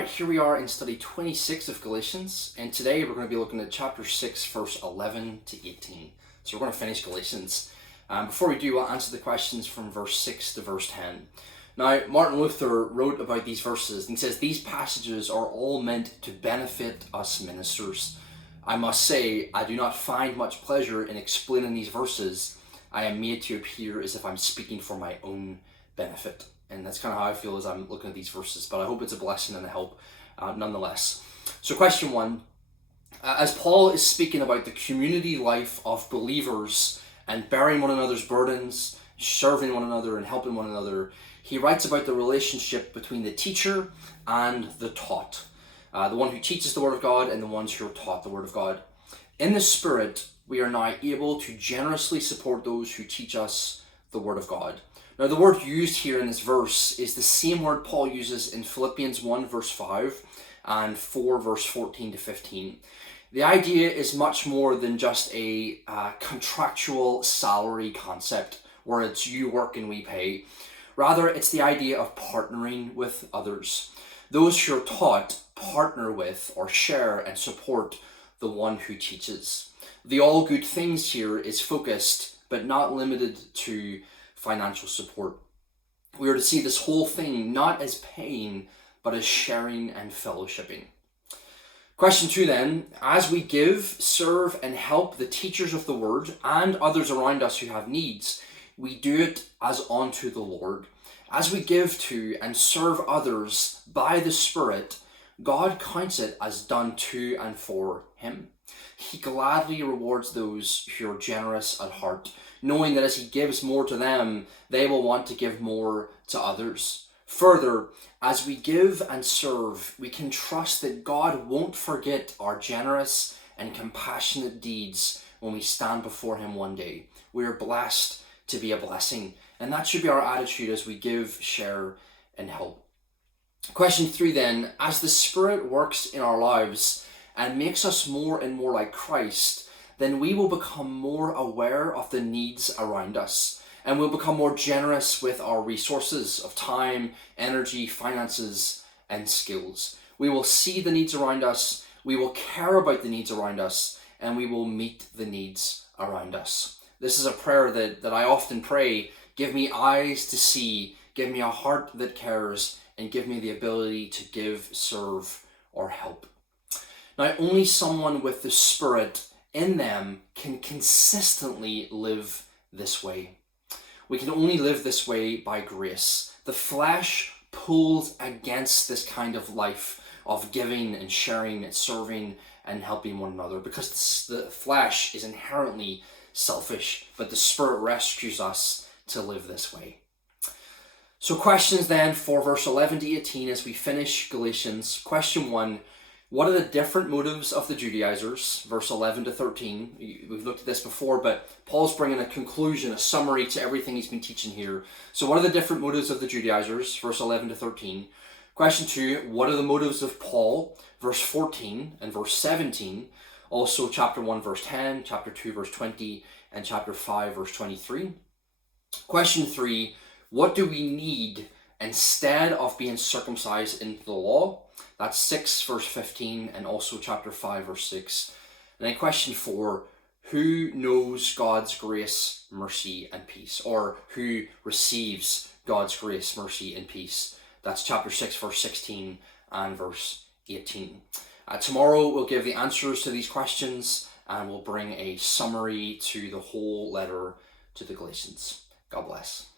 Alright, here we are in study 26 of Galatians, and today we're going to be looking at chapter 6, verse 11 to 18. So we're going to finish Galatians. Before we do, I'll answer the questions from verse 6 to verse 10. Now, Martin Luther wrote about these verses, and he says, these passages are all meant to benefit us ministers. I must say, I do not find much pleasure in explaining these verses. I am made to appear as if I'm speaking for my own benefit. And that's kind of how I feel as I'm looking at these verses, but I hope it's a blessing and a help nonetheless. So question one, as Paul is speaking about the community life of believers and bearing one another's burdens, serving one another and helping one another, he writes about the relationship between the teacher and the taught. The one who teaches the Word of God and the ones who are taught the Word of God. In the Spirit, we are now able to generously support those who teach us the Word of God. Now, the word used here in this verse is the same word Paul uses in Philippians 1 verse 5 and 4 verse 14 to 15. The idea is much more than just a contractual salary concept where it's you work and we pay. Rather, it's the idea of partnering with others. Those who are taught partner with or share and support the one who teaches. The all good things here is focused but not limited to financial support. We are to see this whole thing not as paying, but as sharing and fellowshipping. Question two then, as we give, serve, and help the teachers of the word and others around us who have needs, we do it as unto the Lord. As we give to and serve others by the Spirit, God counts it as done to and for Him. He gladly rewards those who are generous at heart, knowing that as He gives more to them, they will want to give more to others. Further, as we give and serve, we can trust that God won't forget our generous and compassionate deeds when we stand before Him one day. We are blessed to be a blessing, and that should be our attitude as we give, share, and help. Question three then, as the Spirit works in our lives and makes us more and more like Christ, then we will become more aware of the needs around us, and we'll become more generous with our resources of time, energy, finances, and skills. We will see the needs around us, we will care about the needs around us, and we will meet the needs around us. This is a prayer that I often pray. Give me eyes to see, give me a heart that cares, and give me the ability to give, serve, or help. Now, only someone with the Spirit in them can consistently live this way. We can only live this way by grace. The flesh pulls against this kind of life of giving and sharing and serving and helping one another because the flesh is inherently selfish, but the Spirit rescues us to live this way. So questions then for verse 11 to 18 as we finish Galatians. Question one, what are the different motives of the Judaizers? Verse 11 to 13. We've looked at this before, but Paul's bringing a conclusion, a summary to everything he's been teaching here. So what are the different motives of the Judaizers? Verse 11 to 13. Question two, what are the motives of Paul? Verse 14 and verse 17. Also chapter 1 verse 10, chapter 2 verse 20, and chapter 5 verse 23. Question three, what do we need instead of being circumcised into the law? That's 6 verse 15 and also chapter 5 verse 6. And then question 4, who knows God's grace, mercy, and peace? Or who receives God's grace, mercy, and peace? That's chapter 6 verse 16 and verse 18. Tomorrow we'll give the answers to these questions and we'll bring a summary to the whole letter to the Galatians. God bless.